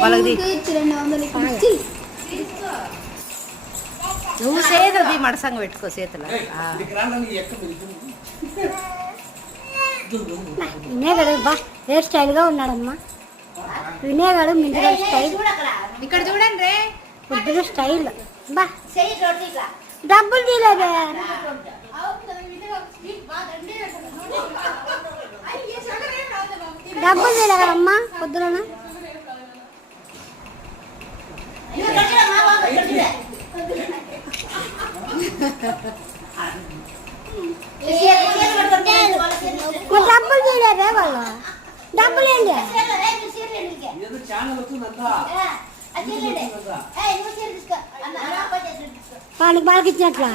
వాళ్ళది నువ్వు సేదది మడసంగ పెట్టుకో చేతుల వినేగాడు బా హెయిర్ స్టైల్గా ఉన్నాడమ్మా. వినేగాడు మించిన స్టైల్ ఇక్కడ చూడండి పొద్దున స్టైల్ బా డబ్బులు తీయలేదే. డబ్బులు తీయలే కదమ్మా పొద్దున. డబ్బులు తీయలేదే వాళ్ళు. డబ్బులు ఏంటి వాళ్ళకి బాగా ఇచ్చినట్లా